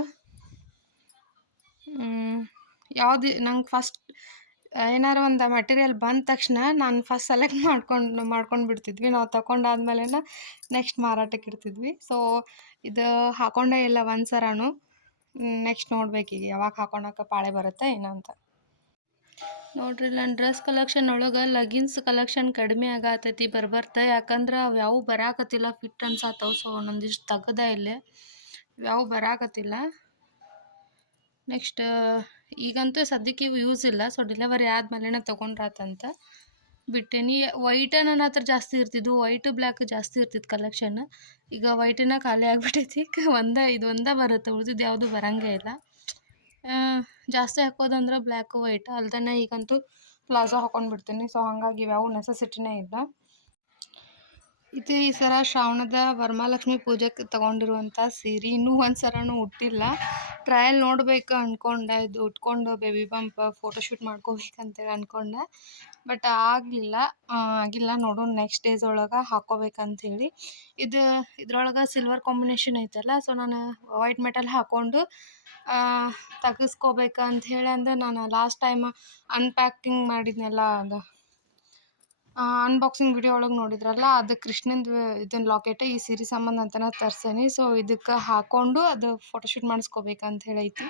ಯಾವುದು ನಂಗೆ ಫಸ್ಟ್ ಏನಾರು ಒಂದು ಮಟೀರಿಯಲ್ ಬಂದ ತಕ್ಷಣ ನಾನು ಫಸ್ಟ್ ಸೆಲೆಕ್ಟ್ ಮಾಡ್ಕೊಂಡು ಮಾಡ್ಕೊಂಡು ಬಿಡ್ತಿದ್ವಿ. ನಾವು ತಗೊಂಡಾದ್ಮೇಲೆ ನೆಕ್ಸ್ಟ್ ಮಾರಾಟಕ್ಕೆ ಇಡ್ತಿದ್ವಿ. ಸೊ ಇದು ಹಾಕೊಂಡೇ ಇಲ್ಲ ಒಂದು ಸರನು. ನೆಕ್ಸ್ಟ್ ನೋಡ್ಬೇಕು ಈಗ ಯಾವಾಗ ಹಾಕೊಳಕ್ಕೆ ಪಾಳೆ ಬರುತ್ತೆ ಏನಂತ ನೋಡ್ರಿ ನನ್ನ ಡ್ರೆಸ್ ಕಲೆಕ್ಷನ್ ಒಳಗೆ ಲಗಿನ್ಸ್ ಕಲೆಕ್ಷನ್ ಕಡಿಮೆ ಆಗತೈತಿ, ಬರ್ಬರ್ತ. ಯಾಕಂದ್ರೆ ಅವು ಯಾವ ಬರಾಕತ್ತಿಲ್ಲ ಫಿಟ್ ಅನ್ಸಾತವು. ಸೊ ಒಂದೊಂದಿಷ್ಟು ತಗದ ಇಲ್ಲಿ. ಯಾವ ಬರಾಕತ್ತಿಲ್ಲ. ನೆಕ್ಸ್ಟ್ ಈಗಂತೂ ಸದ್ಯಕ್ಕೆ ಇವು ಯೂಸ್ ಇಲ್ಲ. ಸೊ ಡೆಲಿವರಿ ಆದಮೇಲೆ ತೊಗೊಂಡ್ರಾತಂತ. ಬಿಟ್ಟೇನಿ ವೈಟ ನನ್ನ ಹತ್ರ ಜಾಸ್ತಿ ಇರ್ತಿದ್ವು ವೈಟ್ ಬ್ಲ್ಯಾಕ್ ಜಾಸ್ತಿ ಇರ್ತಿತ್ತು ಕಲೆಕ್ಷನ್ ಈಗ ವೈಟಿನ ಖಾಲಿ ಆಗಿಬಿಟ್ಟೈತಿ ಒಂದೇ, ಇದು ಒಂದೇ ಬರುತ್ತೆ ಉಳಿದಿದ್ದು ಯಾವುದು ಬರಂಗೇ ಇಲ್ಲ. ಜಾಸ್ತಿ ಹಾಕೋದಂದ್ರೆ ಬ್ಲ್ಯಾಕು ವೈಟ್ ಅಲ್ದೇ ಈಗಂತೂ ಪ್ಲಾಜೋ ಹಾಕೊಂಡ್ಬಿಡ್ತೀನಿ. ಸೊ ಹಾಗಾಗಿ ಯಾವ ನೆಸೆಸಿಟಿನೇ ಇಲ್ಲ. ಇದು ಈ ಸರ ಶ್ರಾವಣದ ವರಮಹಾಲಕ್ಷ್ಮಿ ಪೂಜೆಗೆ ತಗೊಂಡಿರುವಂಥ ಸೀರೆ ಇನ್ನೂ ಒಂದು ಸರನೂ ಉಟ್ಟಿಲ್ಲ ಟ್ರಯಲ್ ನೋಡ್ಬೇಕು ಅಂದ್ಕೊಂಡೆ ಇದು ಉಟ್ಕೊಂಡು ಬೇಬಿ ಬಂಪ್ ಫೋಟೋಶೂಟ್ ಮಾಡ್ಕೋಬೇಕಂತೇಳಿ ಅಂದ್ಕೊಂಡೆ ಬಟ್ ಆಗಲಿಲ್ಲ ಆಗಿಲ್ಲ. ನೋಡೋಣ ನೆಕ್ಸ್ಟ್ ಡೇಸ್ ಒಳಗೆ ಹೇಳಿ ಇದು, ಇದ್ರೊಳಗೆ ಸಿಲ್ವರ್ ಕಾಂಬಿನೇಷನ್ ಐತಲ್ಲ ಸೊ ನಾನು ವೈಟ್ ಮೆಟಲ್ ಹಾಕ್ಕೊಂಡು ತೆಗಿಸ್ಕೋಬೇಕಂತ ಹೇಳಿ ಅಂದ್ರೆ ನಾನು ಲಾಸ್ಟ್ ಟೈಮ್ ಅನ್ಪ್ಯಾಕಿಂಗ್ ಮಾಡಿದ್ನಲ್ಲ ಅದು ಅನ್ಬಾಕ್ಸಿಂಗ್ ವಿಡಿಯೋ ಒಳಗೆ ನೋಡಿದ್ರಲ್ಲ, ಅದು ಕೃಷ್ಣಂದು ಇದನ್ನ ಲಾಕೆಟ್ ಈ ಸೀರೆ ಸಂಬಂಧ ಅಂತನ ತರ್ಸೇನಿ. ಸೊ ಇದಕ್ಕೆ ಹಾಕ್ಕೊಂಡು ಅದು ಫೋಟೋಶೂಟ್ ಮಾಡಿಸ್ಕೋಬೇಕಂತ ಹೇಳೈತಿ.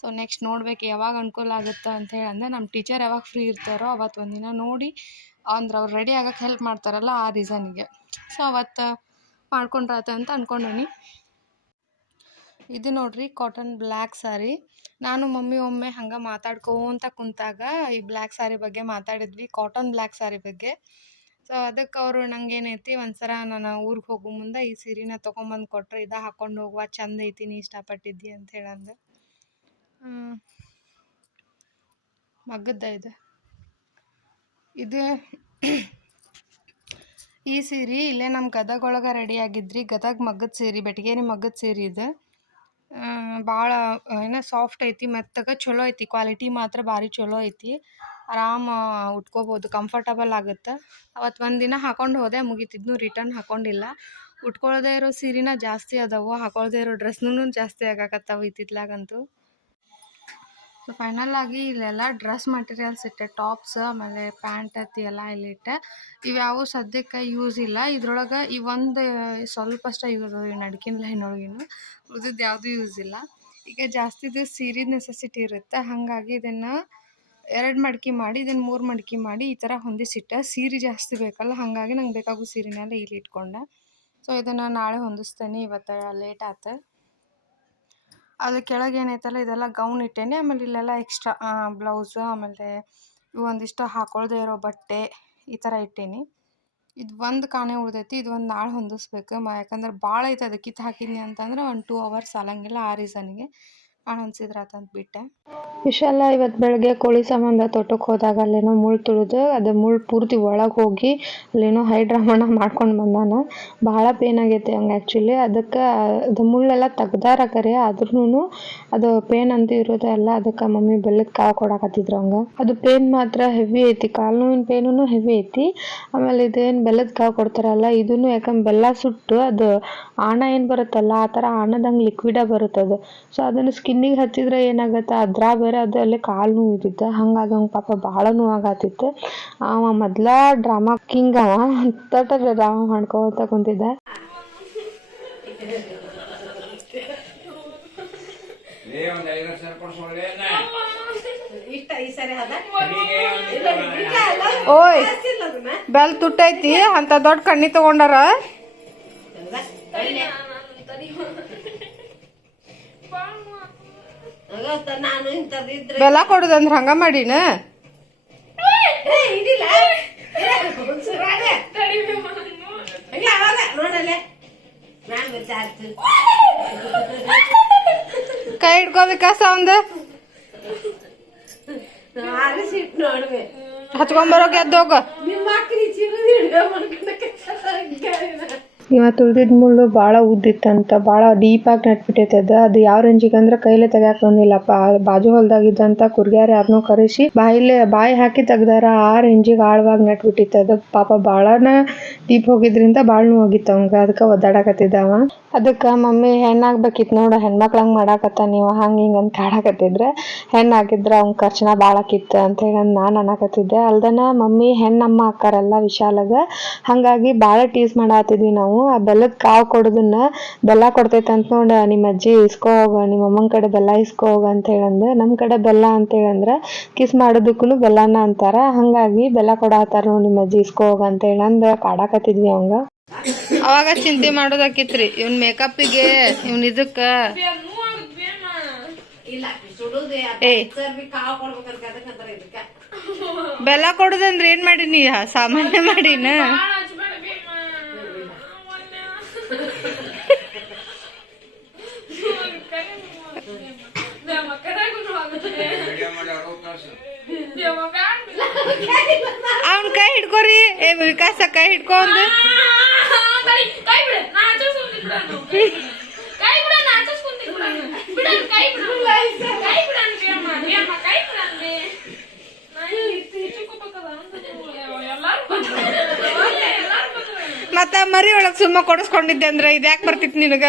ಸೊ ನೆಕ್ಸ್ಟ್ ನೋಡ್ಬೇಕು ಯಾವಾಗ ಅನುಕೂಲ ಆಗುತ್ತೆ ಅಂತ ಹೇಳಿ ಅಂದ್ರೆ ನಮ್ಮ ಟೀಚರ್ ಯಾವಾಗ ಫ್ರೀ ಇರ್ತಾರೋ ಅವತ್ತು ಒಂದಿನ ನೋಡಿ, ಅಂದ್ರೆ ಅವ್ರು ರೆಡಿ ಆಗಕ್ಕೆ ಹೆಲ್ಪ್ ಮಾಡ್ತಾರಲ್ಲ ಆ ರೀಸನ್ಗೆ ಸೊ ಅವತ್ತು ಮಾಡ್ಕೊಂಡ್ರಾತ ಅಂತ ಅಂದ್ಕೊಂಡೇನಿ ಇದು ನೋಡ್ರಿ ಕಾಟನ್ ಬ್ಲ್ಯಾಕ್ ಸ್ಯಾರಿ ನಾನು ಮಮ್ಮಿ ಒಮ್ಮೆ ಹಂಗೆ ಮಾತಾಡ್ಕೋಂತ ಕುಂತಾಗ ಈ ಬ್ಲ್ಯಾಕ್ ಸ್ಯಾರಿ ಬಗ್ಗೆ ಮಾತಾಡಿದ್ವಿ, ಕಾಟನ್ ಬ್ಲ್ಯಾಕ್ ಸ್ಯಾರಿ ಬಗ್ಗೆ. ಸೊ ಅದಕ್ಕೆ ಅವರು ನಂಗೆ ಏನೈತಿ ಒಂದ್ಸಲ ನಾನು ಊರಿಗೆ ಹೋಗೋ ಮುಂದೆ ಈ ಸೀರೆನ ತೊಗೊಂಬಂದು ಕೊಟ್ರೆ, ಇದ ಹಾಕೊಂಡು ಹೋಗುವ, ಚಂದ ಐತಿ, ನೀ ಇಷ್ಟಪಟ್ಟಿದ್ದಿ ಅಂತ ಹೇಳಂದು. ಮಗ್ಗದ್ದ ಇದು. ಇದು ಈ ಸೀರೆ ಇಲ್ಲೇ ನಮ್ಮ ಗದಗ ಒಳಗೆ ರೆಡಿ ಆಗಿದ್ರಿ, ಗದಗ ಮಗ್ಗದ ಸೀರೆ, ಬೆಟಗೇರಿ ಮಗ್ಗದ ಸೀರೆ ಇದು. ಭಾಳ ಏನು ಸಾಫ್ಟ್ ಐತಿ, ಮೆತ್ತಗೆ ಚಲೋ ಐತಿ ಕ್ವಾಲಿಟಿ ಮಾತ್ರ ಭಾರಿ ಚಲೋ ಐತಿ. ಆರಾಮ ಉಟ್ಕೋಬೋದು ಕಂಫರ್ಟಬಲ್ ಆಗುತ್ತೆ. ಅವತ್ತು ಒಂದಿನ ಹಾಕೊಂಡು ಹೋದೆ, ಮುಗೀತಿದ್ನು ರಿಟರ್ನ್ ಹಾಕೊಂಡಿಲ್ಲ. ಉಟ್ಕೊಳ್ದೇ ಇರೋ ಸೀರೆನ ಜಾಸ್ತಿ ಅದಾವು, ಹಾಕೊಳ್ದೇ ಇರೋ ಡ್ರೆಸ್ನೂ ಜಾಸ್ತಿ ಆಗಾಕತ್ತಾವು ಇತ್ತಿತ್ಲಾಗಂತೂ ಸೊ ಫೈನಲ್ ಆಗಿ ಇಲ್ಲೆಲ್ಲ ಡ್ರೆಸ್ ಮಟೀರಿಯಲ್ಸ್ ಇಟ್ಟೆ ಟಾಪ್ಸ್ ಆಮೇಲೆ ಪ್ಯಾಂಟ್ ಅತಿ ಎಲ್ಲ ಇಲ್ಲಿ ಇಟ್ಟೆ. ಇವ್ಯಾವು ಸದ್ಯಕ್ಕೆ ಯೂಸ್ ಇಲ್ಲ. ಇದ್ರೊಳಗೆ ಈ ಒಂದು ಸ್ವಲ್ಪ ಅಷ್ಟ ಯೂಸ್ ಅದಾವ ಇವು ನಡ್ಕಿನ ಲೈನೊಳಗಿನ ಉಳಿದಿದ್ದು ಯಾವುದೂ ಯೂಸ್ ಇಲ್ಲ. ಈಗ ಜಾಸ್ತಿ ಇದು ಸೀರೆ ನೆಸೆಸಿಟಿ ಇರುತ್ತೆ. ಹಾಗಾಗಿ ಇದನ್ನು ಎರಡು ಮಡ್ಕೆ ಮಾಡಿ ಇದನ್ನು ಮೂರು ಮಡ್ಕೆ ಮಾಡಿ ಈ ಥರ ಹೊಂದಿಸಿಟ್ಟೆ. ಸೀರೆ ಜಾಸ್ತಿ ಬೇಕಲ್ಲ, ಹಾಗಾಗಿ ನಂಗೆ ಬೇಕಾಗೋ ಸೀರೆನೆಲ್ಲ ಇಲ್ಲಿ ಇಟ್ಕೊಂಡೆ. ಸೊ ಇದನ್ನು ನಾಳೆ ಹೊಂದಿಸ್ತೇನೆ. ಇವತ್ತು ಲೇಟ್ ಆಯ್ತು ಅದ್ರ ಕೆಳಗೆ ಏನೈತಲ್ಲ, ಇದೆಲ್ಲ ಗೌನ್ ಇಟ್ಟೇನೆ. ಆಮೇಲೆ ಇಲ್ಲೆಲ್ಲ ಎಕ್ಸ್ಟ್ರಾ ಬ್ಲೌಸು ಆಮೇಲೆ ಒಂದಿಷ್ಟು ಹಾಕೊಳ್ದೇ ಇರೋ ಬಟ್ಟೆ ಈ ಥರ ಇಟ್ಟೇನಿ. ಇದು ಒಂದು ಕಾಣೆ ಉಳ್ದೈತಿ, ಇದು ಒಂದು ನಾಳೆ ಹೊಂದಿಸ್ಬೇಕು. ಯಾಕಂದ್ರೆ ಭಾಳ ಐತೆ ಅದು ಕಿತ್ತು ಹಾಕಿದ್ನಿ ಅಂತಂದ್ರೆ ಒಂದು ಟೂ ಅವರ್ಸ್ ಸಾಲಂಗಿಲ್ಲ ಆ ರೀಸನ್ಗೆ ನಾನು ಹೊಂದಿಸಿದ್ರಾತಂತ ಬಿಟ್ಟೆ. ವಿಶಾಲ ಇವತ್ತು ಬೆಳಗ್ಗೆ ಕೋಳಿ ಸಂಬಂಧ ತೋಟಕ್ಕೆ ಹೋದಾಗ ಅಲ್ಲೇನೋ ಮುಳ್ಳು ತುಳಿದು, ಅದು ಮುಳ್ಳು ಪೂರ್ತಿ ಒಳಗೆ ಹೋಗಿ ಅಲ್ಲೇನೋ ಹೈಡ್ರಾಮಣ [LAUGHS] ಮಾಡ್ಕೊಂಡು ಬಂದಾನ. ಭಾಳ ಪೇನ್ ಆಗೈತೆ ಹಂಗೆ ಆ್ಯಕ್ಚುಲಿ ಅದಕ್ಕೆ, ಅದು ಮುಳ್ಳೆಲ್ಲ ತೆಗ್ದಾರ ಕರೆ ಆದ್ರೂ ಅದು ಪೇನ್ ಅಂತ ಇರೋದೇ ಅಲ್ಲ. ಅದಕ್ಕೆ ಮಮ್ಮಿ ಬೆಲ್ಲದ ಕಾವು ಕೊಡಾಕತ್ತಿದ್ರು ಹಂಗೆ. ಅದು ಪೇನ್ ಮಾತ್ರ ಹೆವಿ ಐತಿ. ಕಾಲು ನೋವಿನ ಪೇನು ಹೆವಿ ಐತಿ. ಆಮೇಲೆ ಇದೇನು ಬೆಲ್ಲದ ಕಾವು ಕೊಡ್ತಾರಲ್ಲ ಇದನ್ನು ಯಾಕಂದ್ರೆ ಬೆಲ್ಲ ಸುಟ್ಟು ಅದು ಆಣ ಏನು ಬರುತ್ತಲ್ಲ, ಆ ಥರ ಆಣದಂಗೆ ಲಿಕ್ವಿಡ ಬರುತ್ತದು. ಸೊ ಅದನ್ನು ಸ್ಕಿನ್ನಿಗೆ ಹಚ್ಚಿದ್ರೆ ಏನಾಗುತ್ತೆ? ಅದ್ರ ಬೇರೆ ಅದು ಅದರಲ್ಲಿ ಕಾಲು ನೋವು ಇದ್ದಿತ್ತು. ಹಂಗಾಗಿ ಅವ್ನ ಪಾಪ ಭಾಳ ನೋವಾಗತ್ತಿತ್ತು. ಅವ ಮೊದ್ಲ ಡ್ರಾಮಾ ಕಿಂಗ್ ಅವ. ತಟ ಡ್ರಾಮಾ ಮಾಡ್ಕೋತ ಕುಂತಿದ್ದ. ಓಯ್ ಬೆಲ್ ತುಟ್ಟೈತಿ ಅಂತ ದೊಡ್ಡ ಕಣ್ಣಿ ತಗೊಂಡಾರ? ನಾನು ಇಂಥದ್ದಿದ್ರೆ ಬೆಲ್ಲ ಕೊಡುದಂದ್ರ ಹಂಗ ಮಾಡಿನ? ನೋಡಲೆ. ನಾನು ಕೈ ಹಿಡ್ಕೋಬೇಕಾ ಸೌಂದ್ ಹಚ್ಕೊಂಡ್ ನೋಡ್ವೆ ಎದ್ದೋಗ ಗೆದ್ದೋಗ. ನಿಮ್ಮ ಚಿರುದು ಇವತ್ತು ಉಳಿದಿದ್ದ ಮುಳ್ಳು ಭಾಳ ಉದ್ದಿತ್ತಂತ ಭಾಳ ಡೀಪಾಗಿ ನಟ್ಬಿಟ್ಟೈತೆ ಅದು. ಯಾವ ರೇಂಜಿಗೆ ಅಂದ್ರೆ ಕೈಲೇ ತೆಗ್ಯಾಕ ಬಂದಿಲ್ಲಪ್ಪ ಬಾಜು ಹೊಲ್ದಾಗಿದ್ದಂತ ಕುರ್ಗ್ಯಾರ ಯಾರನ್ನೋ ಕರೆಸಿ ಬಾಯಿಲೆ, ಬಾಯಿ ಹಾಕಿ ತೆಗ್ದಾರ, ಆ ರೇಂಜಿಗೆ ಆಳವಾಗಿ ನಟ್ಬಿಟ್ಟಿತ್ತು ಅದು ಪಾಪ ಭಾಳನ ಡೀಪ್ ಹೋಗಿದ್ರಿಂದ ಭಾಳ ನೋವಾಗಿತ್ತು ಅವಂಗ. ಅದಕ್ಕೆ ಒದ್ದಾಡಕತ್ತಿದ್ದ ಅವ. ಅದಕ್ಕೆ ಮಮ್ಮಿ ಹೆಣ್ಣಾಗ್ಬೇಕಿತ್ತು ನೋಡ ಹೆಣ್ಮಕ್ಳಂಗೆ ಮಾಡಾಕತ್ತ ನೀವು ಹಂಗೆ ಹಿಂಗೆ ಅಂತ ಕಾಡಾಕತ್ತಿದ್ರೆ, ಹೆಣ್ಣಾಗಿದ್ರೆ ಅವ್ನ ಖರ್ಚನ ಭಾಳ ಆಕಿತ್ತು ಅಂತ ಹೇಳಿ ನಾನು ಅನ್ನಕತ್ತಿದ್ದೆ. ಅಲ್ದನ ಮಮ್ಮಿ, ಹೆಣ್ಣಮ್ಮ ಅಕ್ಕಾರಲ್ಲ ವಿಶಾಲಾಗ ಹಂಗಾಗಿ ಭಾಳ ಟೀಸ್ ಮಾಡಾತಿದ್ವಿ ನಾವು. ಆ ಬೆಲ್ಲದ ಕಾವು ಕೊಡೋದನ್ನ ಬೆಲ್ಲ ಕೊಡ್ತೈತೆ ಅಂತ ನೋಡ ನಿಮ್ಮ ಅಜ್ಜಿ ಇಸ್ಕೋ ಹೋಗ ನಿಮ್ಮ ಅಮ್ಮನ ಕಡೆ ಬೆಲ್ಲ ಇಸ್ಕೋ ಹೋಗ ಅಂತ ಹೇಳಂದ್ರೆ ನಮ್ಮ ಕಡೆ ಬೆಲ್ಲ ಅಂತ ಹೇಳಂದ್ರೆ ಕಿಸ್ ಮಾಡೋದಕ್ಕೂ ಬೆಲ್ಲನ ಅಂತಾರ. ಹಾಗಾಗಿ ಬೆಲ್ಲ ಕೊಡಾತಾರ ನೋಡಿ ನಿಮ್ಮ ಅಜ್ಜಿ ಇಸ್ಕೋ ಹೋಗ ಅಂತ ಹೇಳಂದ ಕಾಡಾಕತ್ತಿದ್ವಿ ಅವಂಗ. ಅವಾಗ ಚಿಂತೆ ಮಾಡೋದಾಕಿತ್ರಿ ಇವ್ನ ಇವ್ನ ಕಾವು ಕೊಡ್ಬೇಕಂತ ಅದಕ್ಕಂತಾರ ಇದಕ್ಕ ಬೆಲ್ಲ ಕೊಡುದಂದ್ರೆ ಏನ್ ಮಾಡೀನಿ? ಸಾಮಾನ್ಯ ಮಾಡೀನ? ಅವ್ನ ಕೈ ಹಿಡ್ಕೋರಿ ಏ ವಿಕಾಸ ಕೈ ಹಿಡ್ಕೊಂಡ್ ಮತ್ತ ಮರಿ ಒಳಗ್ ಸುಮ್ಮ ಕೊಡಿಸ್ಕೊಂಡಿದ್ದೆ ಇದ್ ಇದ್ಯಾಕ್ ಬರ್ತಿತ್ತು ನಿನಗ?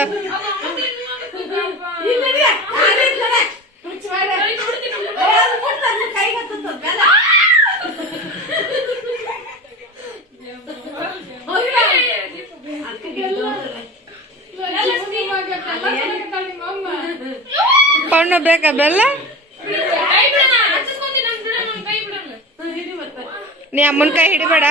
ಪಣ್ಣು ಬೇಕಾ ಬೆಲ್ಲ? ನೀ ಅಮ್ಮನ ಕೈ ಹಿಡಿಬೇಡ.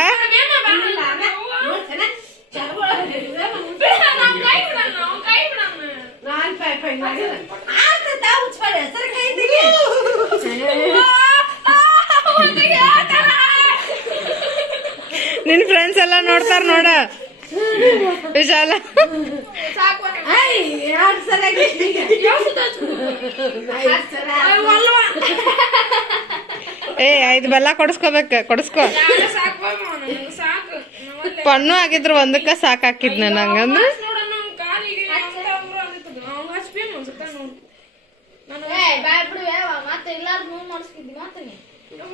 ನಾನ್ ಫ್ರೆಂಡ್ಸ್ ಎಲ್ಲ ನೋಡ್ತಾರ ನೋಡ. ವಿಶಾಲ. ಏ ಐದು ಬೆಲ್ಲ ಕೊಡಿಸ್ಕೋಬೇಕ ಕೊಡಿಸ್ಕೋ. ಪಣ್ಣು ಆಗಿದ್ರು ಒಂದಕ್ಕ ಸಾಕಾಕಿದ್ನ ನನ್ ಹಂಗಂದ್ರ ಮತ್ತೆ ಎಲ್ಲಾರು ಮೂವ್ ಮಾಡಿಸ್ಕಿದ್ದಿ ಮತ್ತೆ ನೀ ಇನ್ನೊಂದು ಲಾಭ ಉಚ್ಪಾಡೆ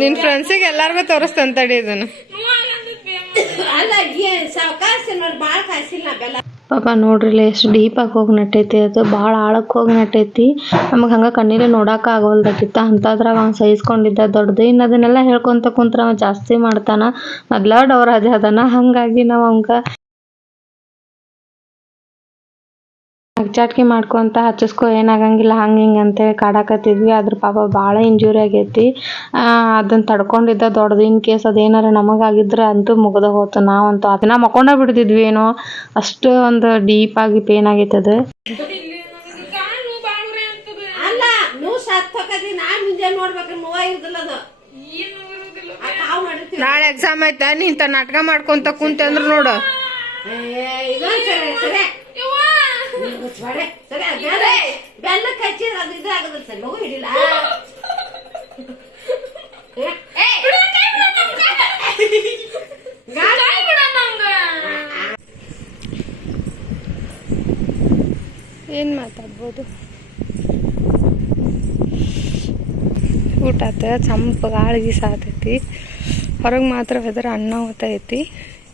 ನಿನ್ ಫ್ರೆಂಡ್ಸಿಗೆ ಎಲ್ಲಾರ್ಗು ತೋರಿಸ್ತಂತಡಿ ಇದನ್ನ. ಅಲ್ಲ ಏನ್ ಸಾವಕಾಶ ನೋಡಿ ಭಾಳ ಕಾಸಿಲ್ಲ ಬೆಲ್ಲ. ಪಾಪ ನೋಡ್ರಿಲ್ಲ ಎಷ್ಟು ಡೀಪಾಗಿ ಹೋಗಿ ನಟ್ಟೈತಿ ಅದು. ಭಾಳ ಆಳಕ್ಕೆ ಹೋಗಿ ನಟ್ಟೈತಿ ನಮಗೆ ಹಂಗೆ ಕಣ್ಣೀರೇ ನೋಡಕ್ಕೆ ಆಗೋಲ್ದಾಗಿತ್ತು ಅಂಥದ್ರಾಗ ಅವ್ನು ಸಹಿಸ್ಕೊಂಡಿದ್ದ ದೊಡ್ಡದು. ಇನ್ನು ಅದನ್ನೆಲ್ಲ ಹೇಳ್ಕೊಂತ ಕುಂತ್ರ ಅವ ಜಾಸ್ತಿ ಮಾಡ್ತಾನ. ಡೌರ್ ಅದೇ ಅದಾನ ಹಾಗಾಗಿ ನಾವು ಅವಂಗ ಹಚ್ಚಾಟ್ಕಿ ಮಾಡ್ಕೊತ ಹಚ್ಚಿಸ್ಕೊ ಏನಾಗಂಗಿಲ್ಲ ಹಂಗೆ ಹಿಂಗೆ ಅಂತೇಳಿ ಕಾಡಾಕತ್ತಿದ್ವಿ. ಅದ್ರ ಪಾಪ ಭಾಳ ಇಂಜೂರಿ ಆಗೈತಿ. ಅದನ್ನು ತಡ್ಕೊಂಡಿದ್ದ ದೊಡ್ಡದು ಇನ್ ಕೇಸ್ ಅದೇನಾರ ನಮಗಾಗಿದ್ರೆ ಅಂತೂ ಮುಗ್ದ ಹೋತು. ನಾವಂತೂ ಅದನ್ನ ಮಕ್ಕೊಂಡ ಬಿಡ್ತಿದ್ವಿ ಏನೋ. ಅಷ್ಟು ಒಂದು ಡೀಪ್ ಆಗಿ ಪೇನ್ ಆಗೈತೆ ಅದು. ನಾಳೆ ಎಕ್ಸಾಮ್ ಆಯ್ತಾ ನೀನ್ ನಾಟಕ ಮಾಡ್ಕೊಂತ ಕುಂತೆ ಸರಿ ನೋಡು ಬೆಲ್ಲಕ್ಕೆ ಹಚ್ಚಿದ್ರೆ ಅದು ಇದಾಗದ ಸರಿ ಮಗು ಹಿಡಿಲ್ಲ ಏ, ಏನು ಮಾತಾಡ್ಬೋದು? ಊಟ ಆತ ಚಂಪ ಗಾಳಿ ಸಾತೈತಿ ಹೊರಗೆ ಮಾತ್ರ ವೆದರ್ ಅನ್ನ ಐತಿ.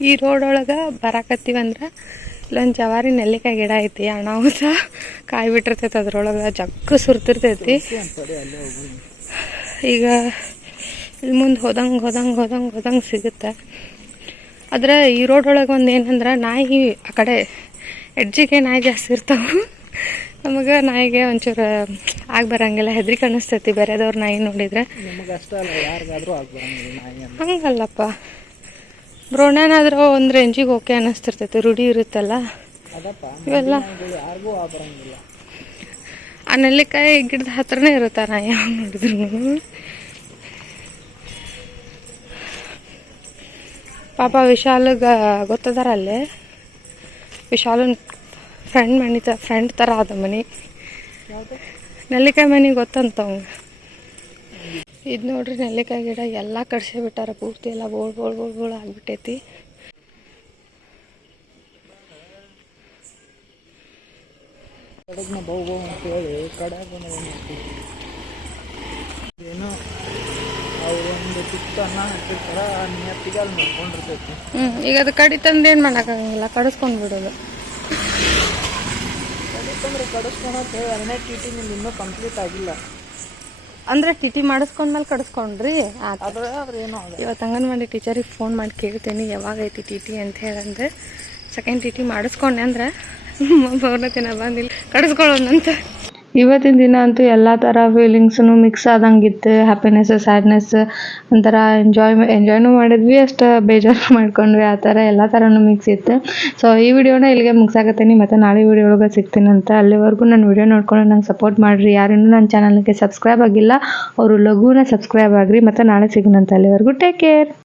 ಈ ರೋಡ್ ಒಳಗೆ ಬರಾಕತ್ತೀವಂದ್ರೆ ಇಲ್ಲೊಂದು ಜವಾರಿ ನೆಲ್ಲಿಕಾಯಿ ಗಿಡ ಐತಿ ಅಣ್ಣಾಹುತ ಕಾಯಿ ಬಿಟ್ಟಿರ್ತೈತಿ ಅದ್ರೊಳಗೆ ಜಗ್ಗು ಸುರ್ತಿರ್ತೈತಿ. ಈಗ ಇಲ್ಲಿ ಮುಂದೆ ಹೋದಂಗೆ ಹೋದಂಗೆ ಹೋದಂಗೆ ಹೋದಂಗೆ ಸಿಗುತ್ತೆ. ಆದರೆ ಈ ರೋಡ್ ಒಳಗೆ ಒಂದು ಏನಂದ್ರೆ ನಾಯಿ ಆ ಕಡೆ ಎಡ್ಜಿಗೆ ನಾಯಿ ಜಾಸ್ತಿ ಇರ್ತಾವೆ. ನಮಗೆ ನಾಯಿಗೆ ಒಂಚೂರು ಆಗಿ ಬರಂಗಿಲ್ಲ ಹೆದ್ರಿಕೆ ಕಾಣಿಸ್ತೈತಿ. ಬೇರೆದವ್ರ ನಾಯಿ ನೋಡಿದ್ರೆ. ಹಂಗಲ್ಲಪ್ಪ. ಬ್ರೋಣನಾದ್ರೂ ಒಂದು ರೇಂಜಿಗೆ ಓಕೆ ಅನ್ನಿಸ್ತಿರ್ತೈತಿ ರೂಢಿ ಇರುತ್ತಲ್ಲ? ಇವೆಲ್ಲ. ಆ ನೆಲ್ಲಿಕಾಯಿ ಗಿಡದ ಹತ್ರನೇ ಇರುತ್ತೆ ನಾ ಯಾವ ನೋಡಿದ್ರು ಪಾಪ ವಿಶಾಲ ಗೊತ್ತದಾರ ಅಲ್ಲೇ? ವಿಶಾಲನ ಫ್ರೆಂಡ್ ಮನೆ ತ ಫ್ರೆಂಡ್ ಥರ ಅದ ಮನೆ ನೆಲ್ಲಿಕಾಯಿ ಮನೆ ಗೊತ್ತಂತ ಅವಂಗ ಇದು ನೋಡ್ರಿ ನೆಲ್ಲಿಕಾಯಿ ಗಿಡ ಎಲ್ಲ ಕಡಿಸೇ ಬಿಟ್ಟಾರ ಪೂರ್ತಿ ಎಲ್ಲ ಬೋಳ್ ಬೋಳ್ ಬೋಳ್ ಬೋಳ್ ಆಗ್ಬಿಟ್ಟೈತಿ. ಕಡಗ್ನ ಬಹು ಅಂತೇಳಿ ಕಡೆಗೆ ಏನೋ ಒಂದು ತುತ್ತು ಅನ್ನ ಹಾಕಿರ್ತಾರ ಆ ನೆತ್ತಿಗೆ ಅಲ್ಲಿ ಮಾಡ್ಕೊಂಡಿರ್ತೈತಿ ಹ್ಞೂ ಈಗ ಅದು ಕಡಿತಂದ್ರೆ ಏನು ಮಾಡೋಕ್ಕಾಗಂಗಿಲ್ಲ ಕಡಿಸ್ಕೊಂಡು ಬಿಡೋದು. ಕಡಿತಂದ್ರೆ ಕಡಿಸ್ಕೊಳಕ್ಕೆ ಎರಡನೇ ಟಿ ಟಿ ನಿಮ್ದು ಇನ್ನೂ ಕಂಪ್ಲೀಟ್ ಆಗಿಲ್ಲ. ಅಂದ್ರೆ ಟಿ ಟಿ ಮಾಡಿಸ್ಕೊಂಡ್ಮೇಲೆ ಕಡಿಸ್ಕೊಂಡ್ರಿ? ಇವತ್ತು ಅಂಗನವಾಡಿ ಟೀಚರಿಗೆ ಫೋನ್ ಮಾಡಿ ಕೇಳ್ತೀನಿ ಯಾವಾಗ ಐತಿ ಟಿ ಟಿ ಅಂತ ಹೇಳಂದ್ರೆ ಸೆಕೆಂಡ್ ಟಿ ಟಿ ಮಾಡಿಸ್ಕೊಂಡೆ ಅಂದ್ರೆ ಪೌರ್ಣತಿನ ಬಂದಿಲ್ಲ. ಕಡಿಸ್ಕೊಳ್ಳೋಣಂತ. ಇವತ್ತಿನ ದಿನ ಅಂತೂ ಎಲ್ಲ ಥರ ಫೀಲಿಂಗ್ಸೂ ಮಿಕ್ಸ್ ಆದಂಗಿತ್ತು. ಹ್ಯಾಪಿನೆಸ್ ಸ್ಯಾಡ್ನೆಸ್ ಒಂಥರ ಎಂಜಾಯ್ ಎಂಜಾಯ್ನೂ ಮಾಡಿದ್ವಿ, ಅಷ್ಟು ಬೇಜಾರು [LAUGHS] ಮಾಡ್ಕೊಂಡ್ವಿ. ಆ ಥರ ಎಲ್ಲ ಥರನೂ ಮಿಕ್ಸ್ ಇತ್ತು. ಸೊ ಈ ವಿಡಿಯೋನ ಇಲ್ಲಿಗೆ ಮುಗ್ಸಾಕತ್ತೀನಿ ಮತ್ತು ನಾಳೆ ವಿಡಿಯೋ ಒಳಗೆ ಸಿಗ್ತೀನಂತ ಅಲ್ಲಿವರೆಗೂ ನನ್ನ ವಿಡಿಯೋ ನೋಡ್ಕೊಂಡು ನಂಗೆ ಸಪೋರ್ಟ್ ಮಾಡಿರಿ. ಯಾರಿನ್ನೂ ನನ್ನ ಚಾನಲ್ಗೆ ಸಬ್ಸ್ಕ್ರೈಬ್ ಆಗಿಲ್ಲ, ಅವರು ಲಘುನ ಸಬ್ಸ್ಕ್ರೈಬ್ ಆಗ್ರಿ. ಮತ್ತು ನಾಳೆ ಸಿಗೋಣಂತ ಅಲ್ಲಿವರೆಗೂ. Take care